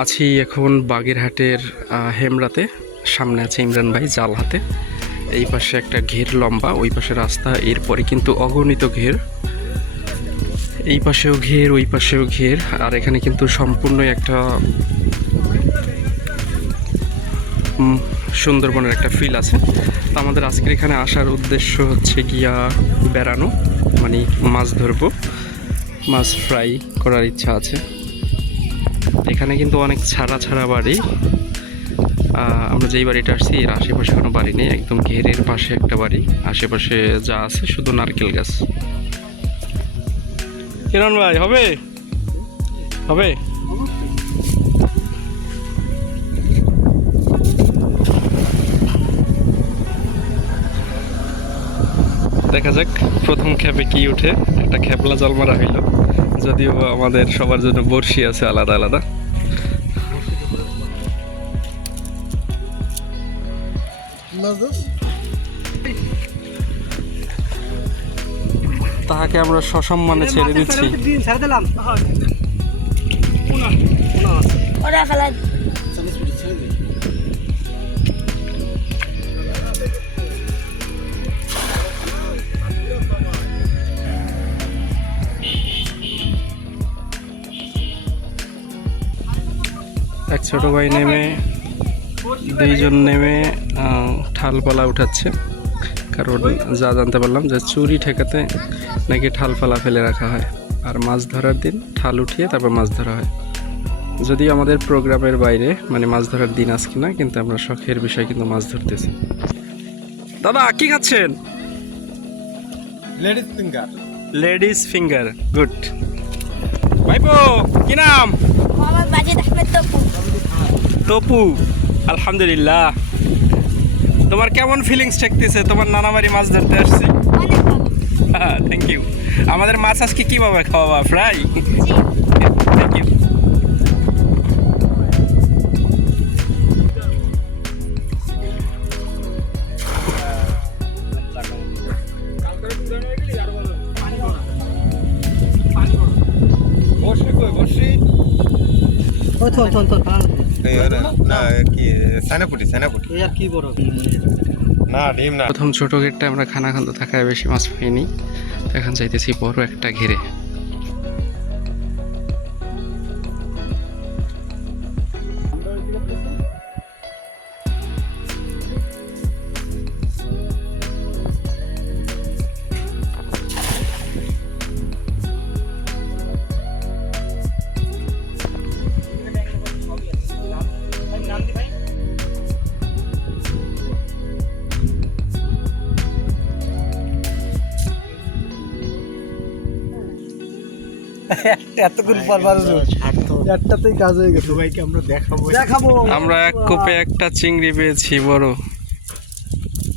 আছি এখন বাগেরহাটের হেমরাতে। সামনে আছে ইমরান ভাই জাল হাতে। এই পাশে একটা ঘের লম্বা, ওই পাশে রাস্তা, এরপরে কিন্তু অগণিত ঘের। এই পাশেও ঘের, ওই পাশেও ঘের, আর এখানে কিন্তু সম্পূর্ণ একটা সুন্দরবনের একটা ফিল আছে। তো আমাদের আজকের এখানে আসার উদ্দেশ্য হচ্ছে গিয়া বেড়ানো মানে মাছ ধরবো। মাছ ফ্রাই করার ইচ্ছা আছে। এখানে কিন্তু অনেক ছাড়া ছাড়া বাড়ি। আমরা যেই বাড়িটা আসছি, এর আশেপাশে কোনো বাড়ি নেই, একদম ঘেরের পাশে একটা বাড়ি। আশেপাশে যা আছে, শুধু নারকেল গাছ। কিরণ ভাই, হবে? হবে? দেখা যাক প্রথম খ্যাপে কি উঠে? একটা খ্যাপলা জল মারা হইল। যদিও আমাদের সবার জন্য বড়শি আছে আলাদা আলাদা। তাহাকে আমরা সসম্মানে ছেড়ে দিচ্ছি। ওরা এক ছোট ভাই নেমে দুইজন নেমে ঠালপালা উঠাচ্ছে। কারণ যা জানতে পারলাম যে চুরি ঠেকাতে নাকি ঠালপালা ফেলে রাখা হয়। আর মাছ ধরার দিন ঠাল উঠিয়ে তারপর মাছ ধরা হয়। যদিও আমাদের প্রোগ্রামের বাইরে মানে মাছ ধরার দিন আজকে না কিন্তু আমরা শখের বিষয় কিন্তু মাছ ধরতেছি। দাদা কি খাচ্ছেন? Ladies finger ladies finger good ভাইপো কি নাম? মোহাম্মদ বাজিদ আহমেদ তপু তপু আলহামদুলিল্লাহ। তোমার কেমন ফিলিংস ঠেকতেছে? তোমার নানাবাড়ি মাছ ধরতে আসছি। থ্যাংক ইউ আমাদের মাছ আজকে কীভাবে খাওয়াবা? ফ্রাই থ্যাংক ইউ না কি সানাপুটি সানাপুটি না ডিম না। প্রথম ছোট গেটটা আমরা খানা খান্দ থাকায় বেশি মাছ পাইনি। এখন যাইতেছি বড় একটা ঘেরে। এতক্ষণ পর মানুষ একটাতেই কাজ হয়ে গেছে। ভাইকে আমরা দেখাবো। দেখাবো। আমরা এক কোপে একটা চিংড়ি পেয়েছি বড়।